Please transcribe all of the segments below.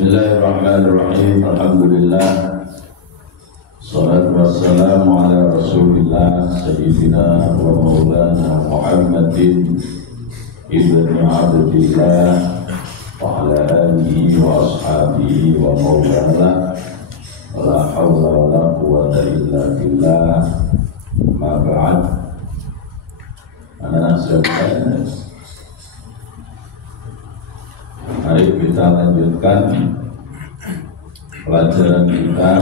Bismillahirrahmanirrahim. Alhamdulillah. Salatu wassalamu ala Rasulillah Sayyidina wa maulana Muhammadin ibni Abdillah wa ala alihi wa ashabihi wa maulana. La hawla wa la quwwata illa billah. Ma ba'd. Anak-anak sekalian, mari kita lanjutkan pelajaran kita.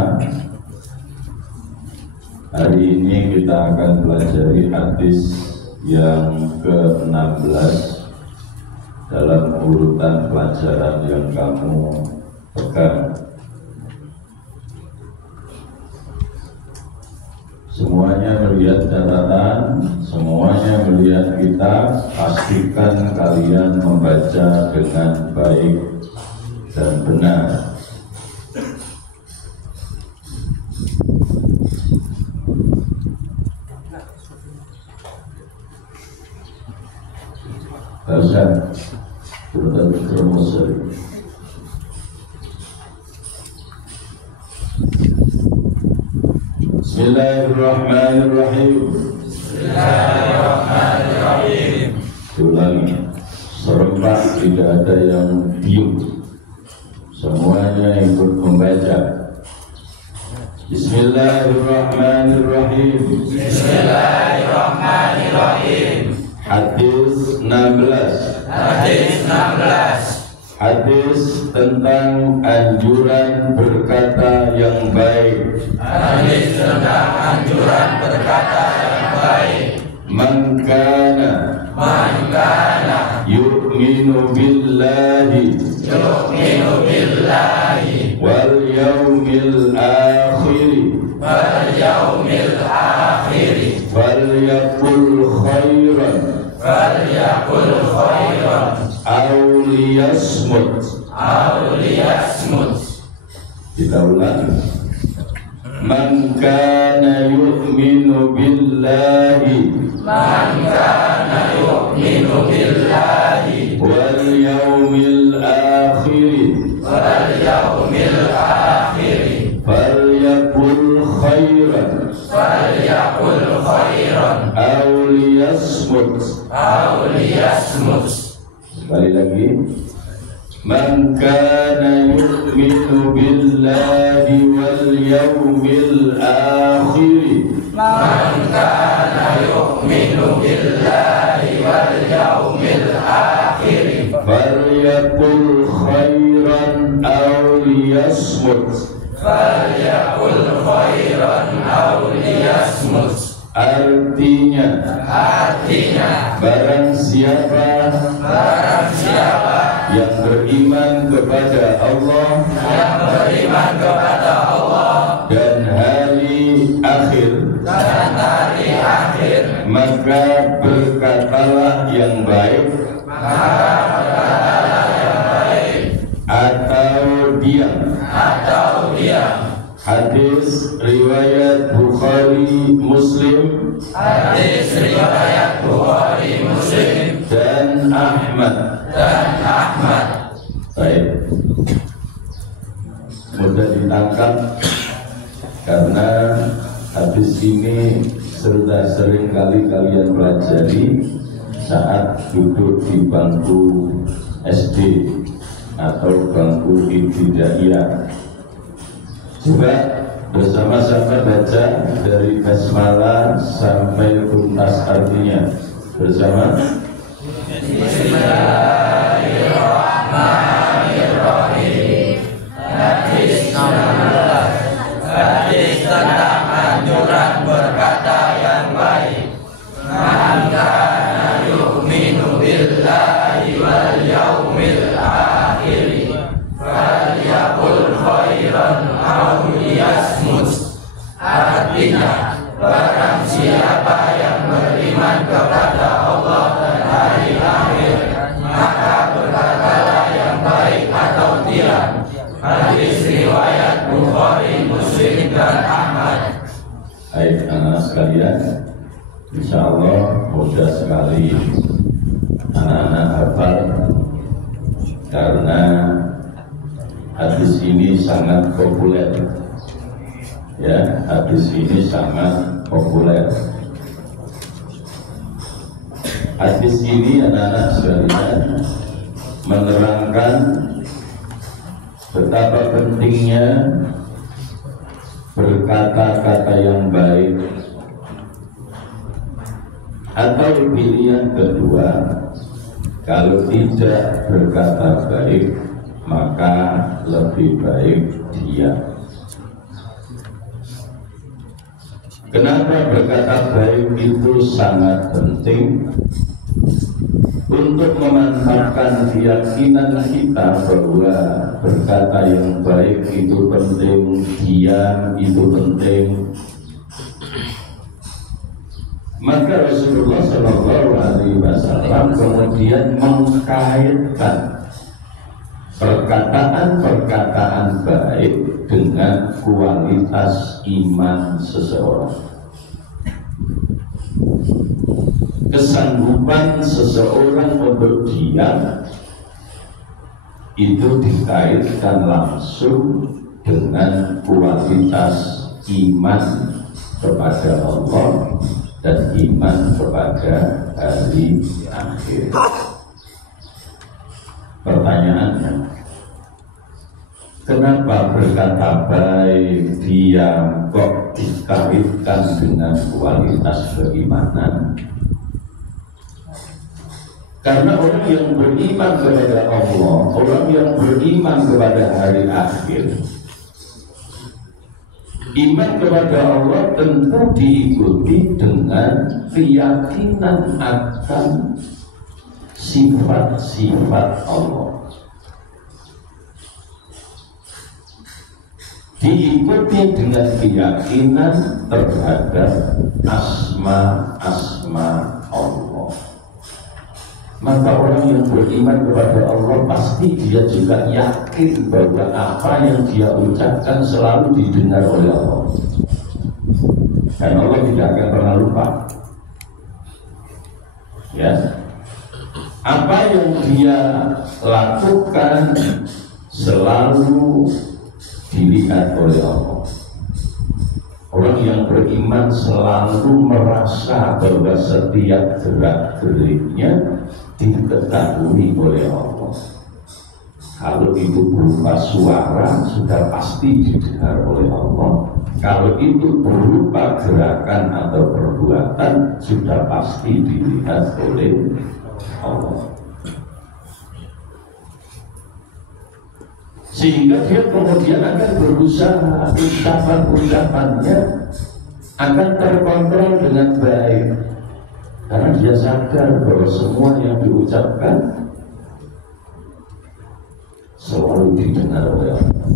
Hari ini kita akan pelajari hadis yang ke-16 dalam urutan pelajaran yang kamu pegang. Semuanya melihat catatan, semuanya melihat kita. Pastikan kalian membaca dengan baik dan benar. Bahasa berterus. Bismillahirrahmanirrahim. Bismillahirrahmanirrahim. Ulangi, serempak, tidak ada yang diam, semuanya ikut membaca. Bismillahirrahmanirrahim. Bismillahirrahmanirrahim. Hadis 16. Hadis 16. Hadis tentang anjuran berkata yang baik. Hadis tentang anjuran berkata yang baik. Man kana yu'minu billahi wal yawmil akhir falyaqul khairan aw liyasmut. Kita ulang. Man kana yu'minu billahi wal yawmil akhir falyaqul khairan aw liyasmut. Sekali lagi. Man kana yu'minu billahi wal yawmil akhir falyaqul khairan aw liyasmut. Artinya barang siapa yang beriman kepada Allah dan hari akhir, maka berkatalah yang baik atau diam. Hadis riwayat Bukhari Muslim dan Ahmad. Baik, mudah ditangkap karena hadis ini sudah sering kali kalian pelajari saat duduk di bangku SD atau bangku ibtidaiyah. Coba bersama-sama baca dari basmalah sampai tuntas artinya bersama. Bismillahirrahmanirrahim. Hadis 16. Hadis tentang anjuran berkata yang baik. Man kana yu'minu billahi wal yawmil akhir falyaqul khairan aw liyasmut. Artinya, barang siapa yang beriman kepada Allah dan hari akhir, maka berkatalah yang baik atau diam. Hadis riwayat Bukhari, Muslim dan Ahmad. Baik, anak sekalian, insya Allah mudah sekali anak-anak hafal karena hadis ini sangat populer. Ya, hadis ini sangat populer. Hadis ini anak-anak sekalian menerangkan betapa pentingnya berkata-kata yang baik, atau pilihan kedua, kalau tidak berkata baik maka lebih baik diam. Kenapa berkata baik itu sangat penting? Untuk memantapkan keyakinan kita bahwa berkata yang baik itu penting, diam itu penting. Maka Rasulullah SAW kemudian mengkaitkan perkataan-perkataan baik dengan kualitas iman seseorang. Kesanggupan seseorang untuk diam itu dikaitkan langsung dengan kualitas iman kepada Allah dan iman kepada hari akhir. Pertanyaannya, kenapa berkata baik, diam kok dikaitkan dengan kualitas keimanan? Karena orang yang beriman kepada Allah, orang yang beriman kepada hari akhir, iman kepada Allah tentu diikuti dengan keyakinan akan sifat-sifat Allah. Diikuti dengan keyakinan terhadap asma-asma Allah. Maka orang yang beriman kepada Allah pasti dia juga yakin bahwa apa yang dia ucapkan selalu didengar oleh Allah. Dan Allah tidak akan pernah lupa. Ya, apa yang dia lakukan selalu dilihat oleh Allah. Orang yang beriman selalu merasa bahwa setiap gerak-geriknya diketahui oleh Allah. Kalau itu berupa suara sudah pasti didengar oleh Allah. Kalau itu berupa gerakan atau perbuatan sudah pasti dilihat oleh Allah. Sehingga dia kemudian akan berusaha ucapan-ucapannya akan terkontrol dengan baik. Karena dia sadar bahwa semua yang diucapkan selalu didengar oleh Allah.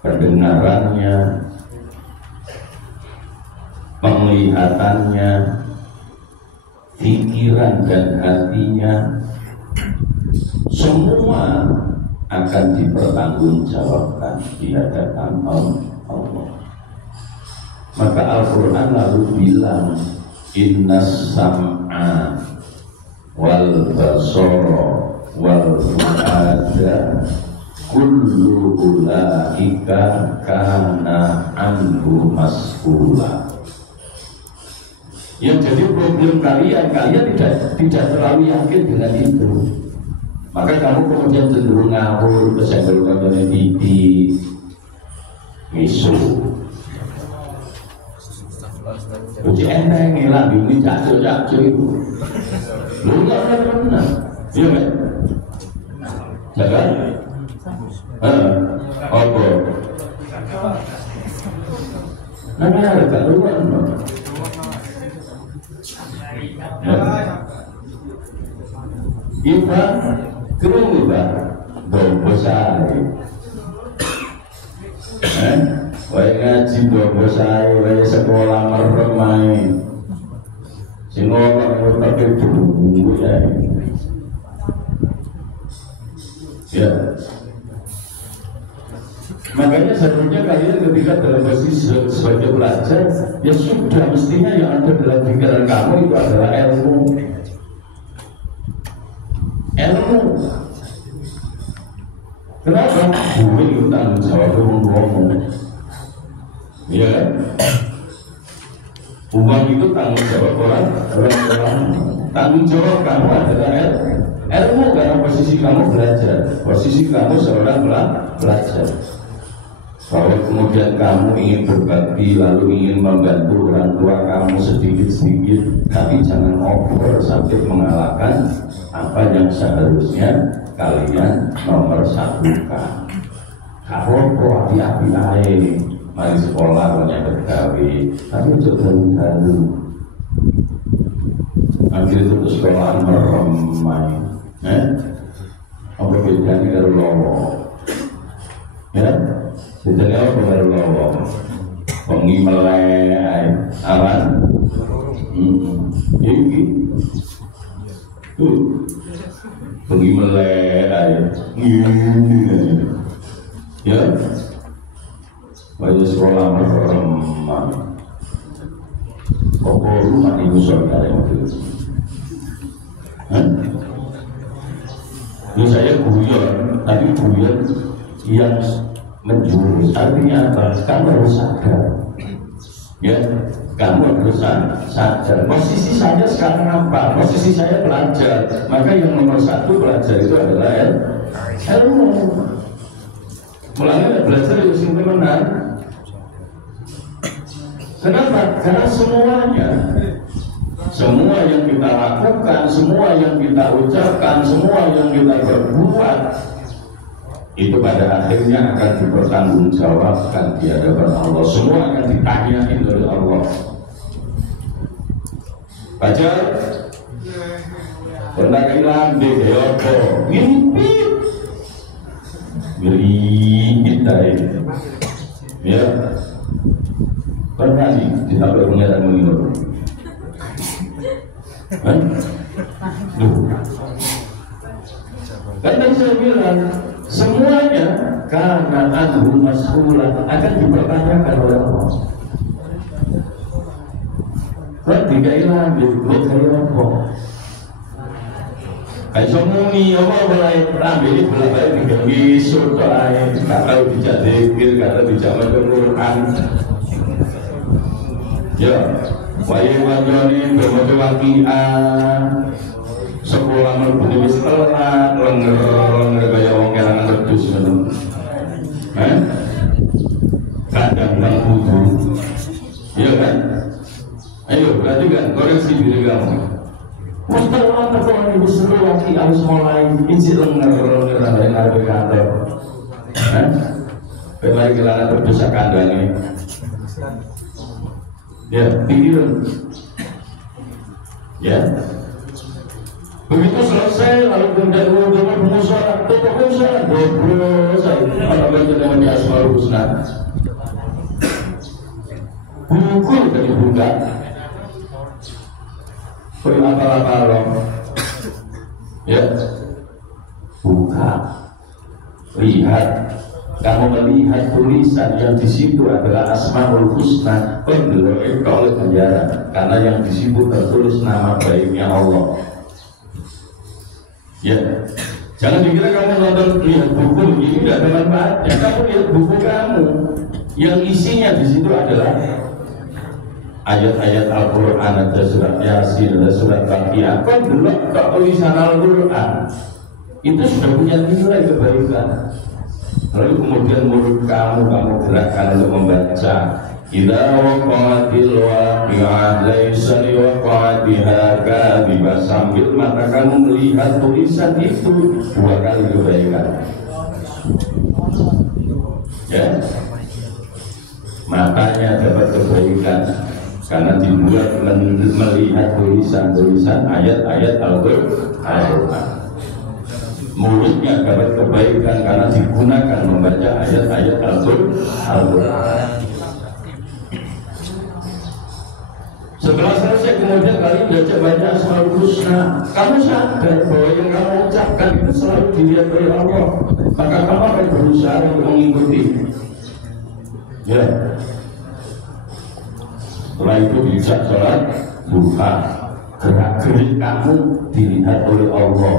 Pendengarannya, penglihatannya, pikiran dan hatinya semua akan dipertanggungjawabkan di hadapan Allah. Maka Al-Quran lalu bilang, innas sam'a wal basara wal fu'ada kullu ulaika kana anhu mas'ula. Yang jadi problem kalian tidak terlalu yakin dengan itu. Maka kamu kemudian cenderung ngawur, kesenggol dengan pipi, misu. Uji enteng ngilang ini cacul-cacul itu. Lu nggak pernah, iya kan? Jangan? Apa? Nanya ada luar no. Iba kerungu ba, dombosai. Wae ngaji dombosai, wae sekolah meremai. Sing ngomong tapi dulu ya. Ya. Makanya sebenarnya kalian ketika dalam posisi sebagai pelajar, ya sudah mestinya yang ada dalam pikiran kamu itu adalah ilmu. ilmu. Kenapa? Gue itu tanggung jawab ngomong. Iya kan? Uang itu tanggung jawab orang. Tanggung jawab kamu adalah ilmu, karena posisi kamu belajar, posisi kamu seorang pelajar. Kalau kemudian kamu ingin berbakti, lalu ingin membantu orang tua kamu sedikit-sedikit, tapi jangan over sampai mengalahkan apa yang seharusnya kalian mempersatukan. Kalau api-api air, mari sekolah banyak bergawe, tapi juga dahulu. Akhirnya itu sekolah meremai, apa bedanya kalau lowo, ya? Bedanya apa kalau lowo? Pengimelai awan, ini, tuh, pengimelai, ini, ya? Banyak sekolah meremai. Kok rumah ibu saudara yang itu? Ini saya guyon, tapi guyon yang menjurus. Artinya apa? Kamu harus sadar, ya. Kamu harus sadar. Posisi saya sekarang apa? Posisi saya belajar. Maka yang nomor satu belajar itu adalah ilmu. Mulanya belajar itu sing temenan. Kenapa? Karena semua yang kita lakukan, semua yang kita ucapkan, semua yang kita berbuat itu pada akhirnya akan dipertanggungjawabkan di hadapan Allah. Semua akan ditanyain oleh Allah. Baca pernah hilang di Deoko mimpi kita ya pernah ditabrak pengeran mengingat. Karena saya bilang semuanya karena anhu mas'ulah akan dipertanyakan oleh Allah. Kan tidak hilang di kayak apa? Kayak semuni apa mulai ramai balik tidak bisa doain, kalau tidak zikir, kalau tidak mendengarkan. Ya, wayang wajoni berbagai wakian sekolah merbuni wis telat lenger kaya wong kelangan redus ngono. Kadang nang kudu. Iya kan? Ayo, berarti kan koreksi diri kamu. Mustafa terkoni besar waki harus mulai isi lenger dari arep kantor. Bagaimana kelangan redus kandangnya? Ya, pikiran. Ya. Begitu selesai, lalu kemudian pengusaha, goblok saya. Apa yang namanya Asmaul Husna? Buku dari buka. Kau apa-apa loh. Ya. Buka. Lihat. Kamu melihat tulisan yang di situ adalah Asmaul Husna, pendelok itu oleh penjara, karena yang di situ tertulis nama baiknya Allah. Ya, jangan dikira kamu nonton lihat buku ini tidak ada manfaatnya. Kamu lihat buku kamu, yang isinya di situ adalah ayat-ayat Al-Quran, ada surat Yasin, ada surat Al-Qiyah. Pendelok tulisan Al-Quran itu sudah punya nilai kebaikan. Lalu kemudian mulut kamu gerakkan untuk membaca. Idza waqa'atil waqi'ah laisa liwaqa'atiha kadhibah, sambil mata kamu melihat tulisan itu 2 kali kebaikan. Ya, matanya dapat kebaikan karena dibuat melihat tulisan-tulisan ayat-ayat Al-Quran. Mulutnya dapat kebaikan karena digunakan membaca ayat-ayat Al-Quran. Setelah selesai kemudian kalian baca Asmaul Husna, kamu sadar bahwa yang kamu ucapkan itu selalu dilihat oleh Allah, maka kamu akan berusaha untuk mengikuti. Ya. Setelah itu bisa sholat duha, gerak-gerik kamu dilihat oleh Allah.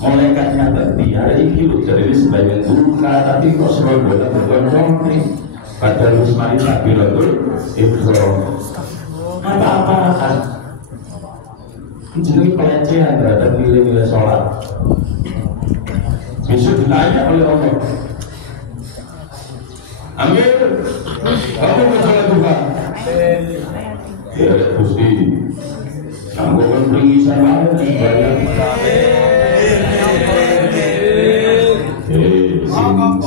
Malaikatnya tadi hari ini jadi sebagian buka tapi kok selalu bola bergondong nih. Padahal Usmani Takbiratul Ihram. Apa-apa kan? Jadi pelecehan terhadap nilai-nilai sholat. Besok ditanya oleh Allah. Amir, kamu mau sholat duha? Ya, Gusti. Kamu kan pergi sama banyak.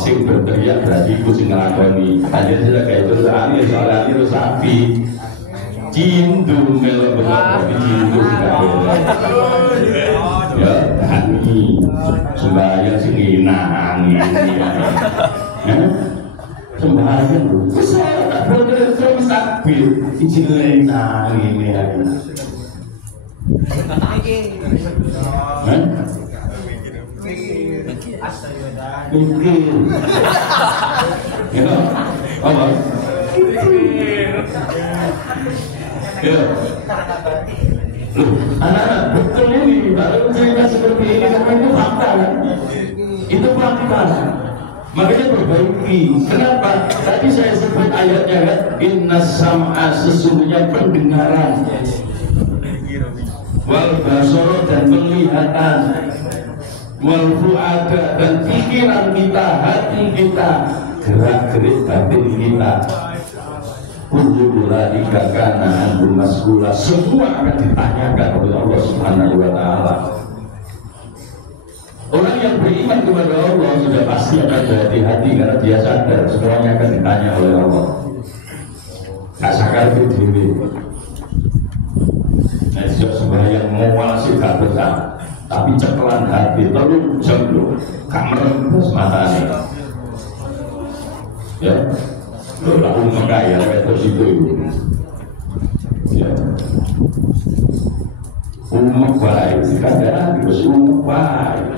Sing berteriak berarti itu sing ngelakoni. Hanya saja kayak itu aneh soalnya itu sapi. Cintu melok benar tapi cintu sudah boleh. Ya, kami sembahyang sing inang ini. Sembahyang lu. Saya tak boleh terus takbir. Izin inang ini ya. Mungkin, ya, apa? Ya, loh, anak-anak betul ini baru cerita seperti ini karena itu fakta kan? Itu fakta. Makanya perbaiki. Kenapa? Tadi saya sebut ayatnya kan? Inna sam'a sesungguhnya pendengaran, wal basara dan penglihatan, wal fu'ada dan pikiran kita, hati kita, gerak-gerik batin kita. Kullu dzalika kana anhu mas'ula. Semua akan ditanyakan oleh Allah Subhanahu wa taala. Orang yang beriman kepada Allah sudah pasti akan berhati-hati karena dia sadar semuanya akan ditanya oleh Allah. Gak sakar itu diri. Nah, sudah sembahyang mau sih gak besar, tapi cekelan hati terus jam lu, gak merembes matanya. Ya, lalu makanya terus itu. Ya, umat baik, kadang harus umat baik.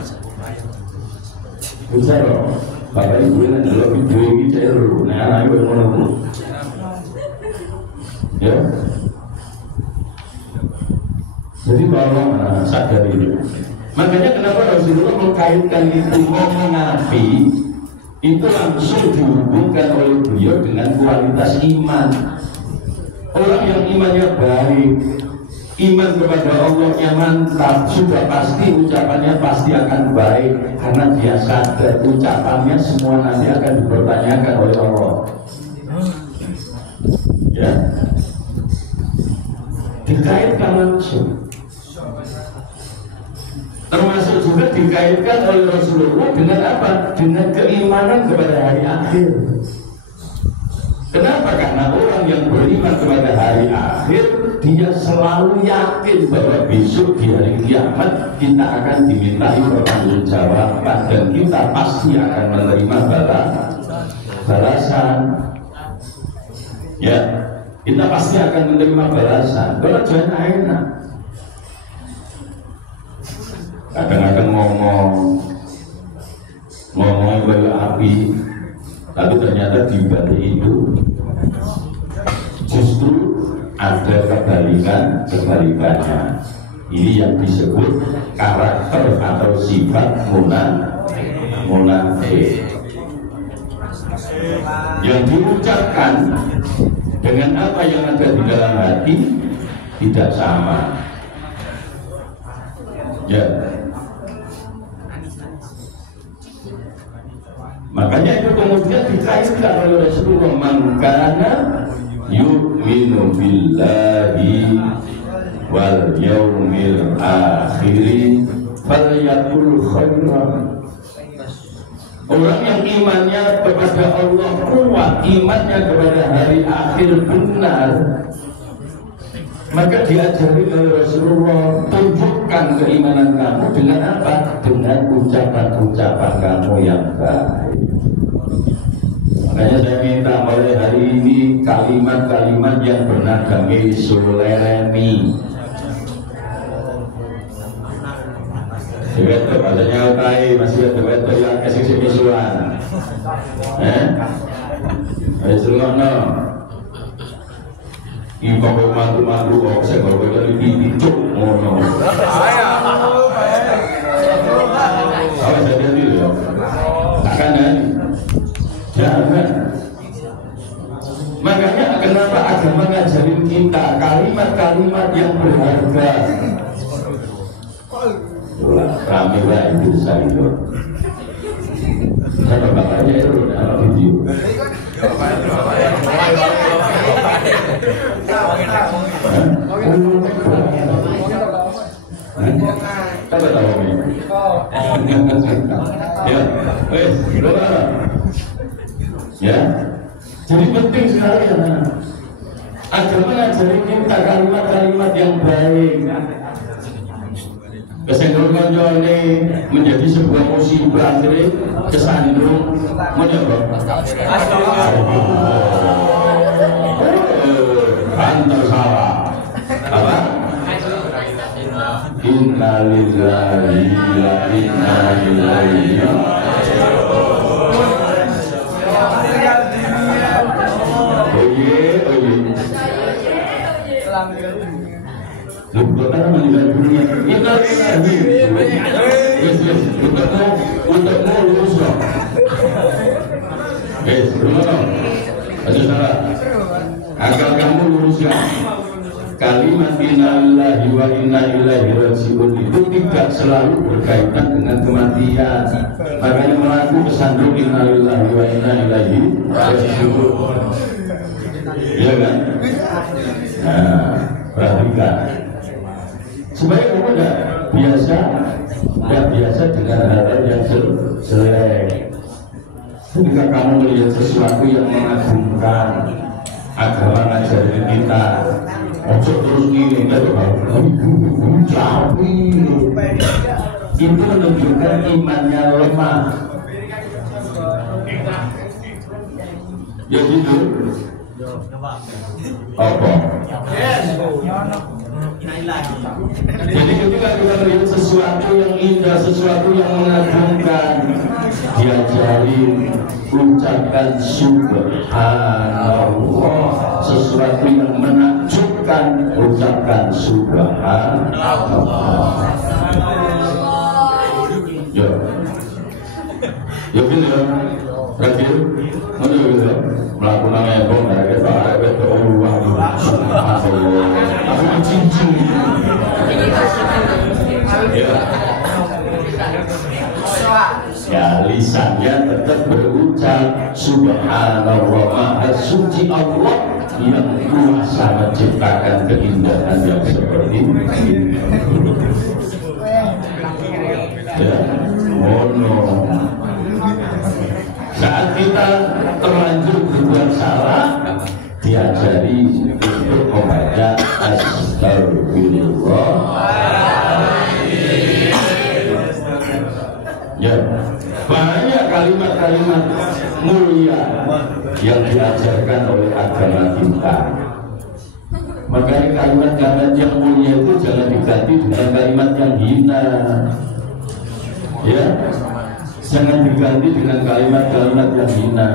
Bisa loh, bapak ibu ini adalah video ini cair dulu, nah anak ibu yang mau. Ya, jadi tolong sadar ini. Makanya kenapa Rasulullah mengkaitkan itu ngomong Nabi itu langsung dihubungkan oleh beliau dengan kualitas iman. Orang yang imannya baik, iman kepada Allah-nya mantap, sudah pasti ucapannya pasti akan baik karena dia sadar ucapannya semua nanti akan dipertanyakan oleh Allah. Ya, dikaitkan langsung. Termasuk juga dikaitkan oleh Rasulullah dengan apa? Dengan keimanan kepada hari akhir. Kenapa? Karena orang yang beriman kepada hari akhir, dia selalu yakin bahwa besok di hari kiamat kita akan dimintai pertanggungjawaban dan kita pasti akan menerima balasan. Ya, kita pasti akan menerima balasan. Kalau jangan enak. Kadang-kadang ngomong kayak api, tapi ternyata di balik itu justru ada kebalikannya. Ini yang disebut karakter atau sifat munafik. Yang diucapkan dengan apa yang ada di dalam hati tidak sama. Ya. Makanya itu kemudian dikaitkan oleh Rasulullah, man kana yu'minu billahi wal yaumil akhir falyaqul khairan. Orang yang imannya kepada Allah kuat, imannya kepada hari akhir benar, maka diajari oleh Rasulullah, tunjukkan keimanan kamu dengan apa? Dengan ucapan-ucapan kamu yang baik. Makanya saya minta mulai hari ini kalimat-kalimat yang bernada mesuleremi. Deweto bahasanya utai, masih ada deweto yang kasih misuan. Ayo selokno. Ibu malu-malu kok saya bawa dari bibit cuk ngono. desa itu. Saya bapaknya itu dalam video. Apa tahu ini? Ya, ya. Jadi penting sekali ya. Agama ngajari kita kalimat-kalimat yang baik. Kesenggolan ini menjadi sebuah musibah, akhirnya kesandung menyebab antar salah apa? Innalillahi wa inna ilaihi bukan meninggal dunia kita untukmu lulus dong aja salah agar kamu luruskan kalimat innalillahi wa inna ilaihi raji'un itu tidak selalu berkaitan dengan kematian. Makanya melaku kesandung innalillahi wa inna ilaihi raji'un, iya kan? Nah, perhatikan supaya kamu tidak biasa dengan hal-hal yang jelek. Ketika kamu melihat sesuatu yang mengagumkan, agama ngajarin kita ojo terus gini, itu menunjukkan imannya lemah. Ya gitu. Apa? Jadi ketika kita melihat sesuatu yang indah, sesuatu yang mengagumkan, diajari ucapkan subhanallah. Sesuatu yang menakjubkan, ucapkan subhanallah. Yo, yo gini loh, terakhir, mana gitu, melakukan ebong dari kita, kita Allah, subhanallah, aku mencincin. Ya, lisannya tetap berucap subhanallah, maha suci Allah yang kuasa menciptakan keindahan yang seperti ini. Ya, saat kita terlanjur berbuat salah, diajari untuk membaca astagfirullah. Ya, banyak kalimat-kalimat mulia yang diajarkan oleh agama kita. Makanya kalimat-kalimat yang mulia itu jangan diganti dengan kalimat yang hina. Ya, jangan diganti dengan kalimat-kalimat yang hina.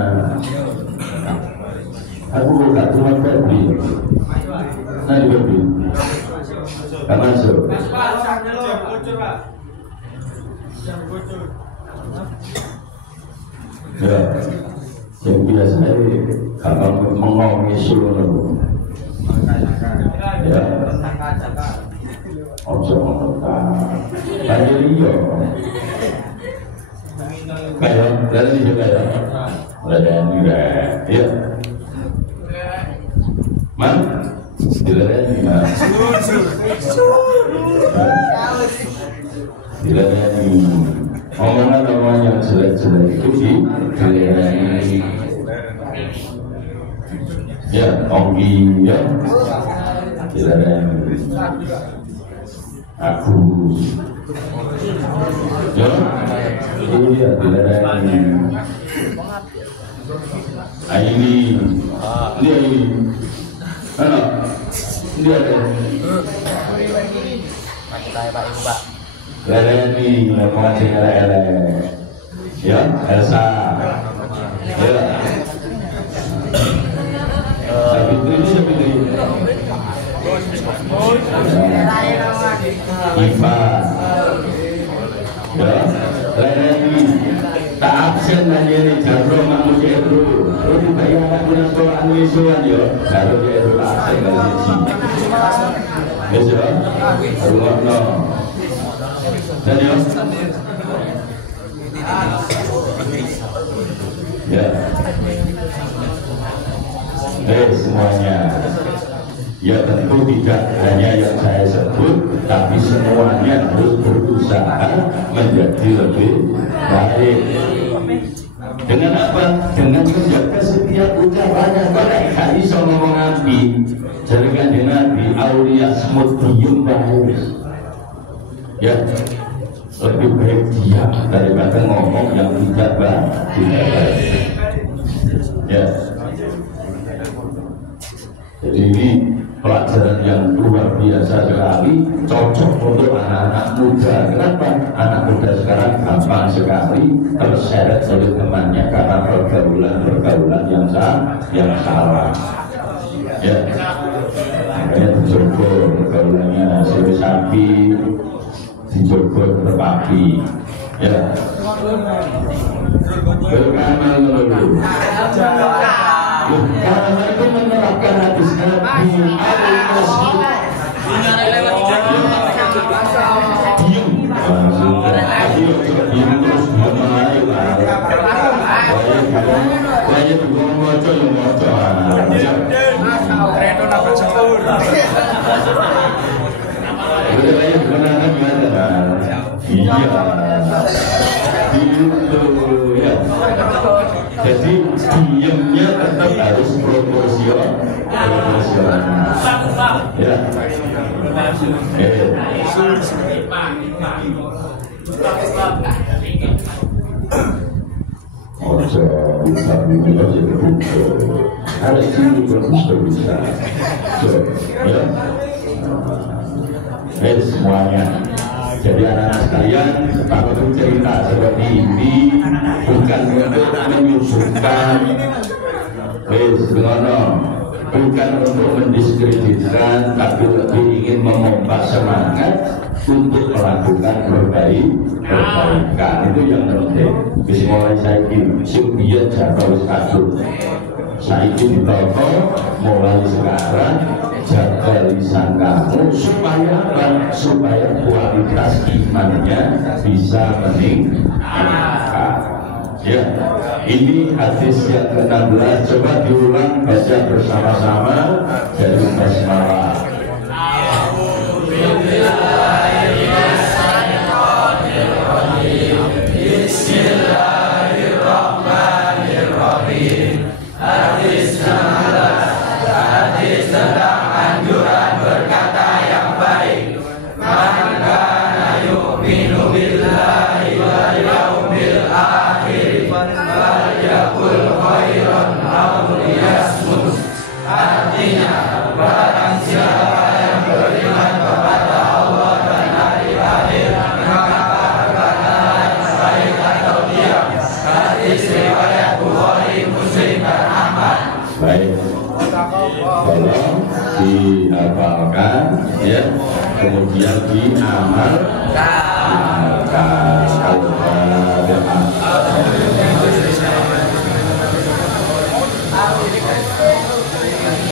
Aku bukan cuma Febri, nanti Febri, gak masuk. Ya, yang biasa ini kalau mengongi seluruh, ya, ojo menentang, tanya dia, kayak dari juga ya, dari ya, man, dari mana, dilayani omongan-omongan yang jelek-jelek itu dilayani. Ya, onggi ya, dilayani. Aku ya, iya dilayani. Ini mana? Ini ada. Pak Ibu Pak. Lereni ngomong ele, ya Elsa, ya. Sabitri ini Sabitri, Iva, ya. Lereni tak absen aja nih jadro manusia itu, terus dibayar punya sekolah anisuan ya, jadro dia itu absen dari sini, besok, rumah no. Dan Ya. Semuanya. Ya tentu tidak hanya yang saya sebut, tapi semuanya harus berusaha menjadi lebih baik. Dengan apa? Dengan menjaga setiap ucapannya. Kalau gak iso ngomong api, jadi kanjeng Nabi aulia semut diem baik. Ya, lebih baik diam daripada ngomong yang tidak baik. Ya. Jadi ini pelajaran yang luar biasa sekali, cocok untuk anak-anak muda. Kenapa? Anak muda sekarang gampang sekali terseret oleh temannya karena pergaulan yang salah. Ya, makanya dijogo pergaulannya sewa sapi, dijogo tetap api. Ya, berkamal dulu. Karena itu menerapkan hadis Nabi jadi diamnya tetap harus proporsional. Ya. Bisa bisa harus bisa. Ya. Semuanya. Jadi anak-anak sekalian, kalau cerita seperti ini bukan untuk menyusukan, bukan untuk mendiskreditkan, tapi lebih ingin memompa semangat untuk melakukan perbaikan. Itu yang penting. Bisa mulai saya kira, sebiar jatuh kasus. Saya ini ditoko mulai sekarang. Jaga lisan kamu supaya apa? Supaya kualitas imannya bisa meningkat. Ya, ini hadis yang ke-16. Coba diulang baca bersama-sama dari basmalah. Bismillahirrahmanirrahim. Hadis 16. Hadis tentang anjuran berkata yang baik. Man kana yu'minu billahi wal yaumil akhir falyaqul khairan aw liyasmut. Artinya, barang siapa yang beriman kepada Allah dan hari akhir, maka berkatalah yang baik atau diam. Hadis riwayat Bukhari, Muslim dan Ahmad. Baik. Tolong dihafalkan, ya, kemudian diamalkan. Al-Fatihah.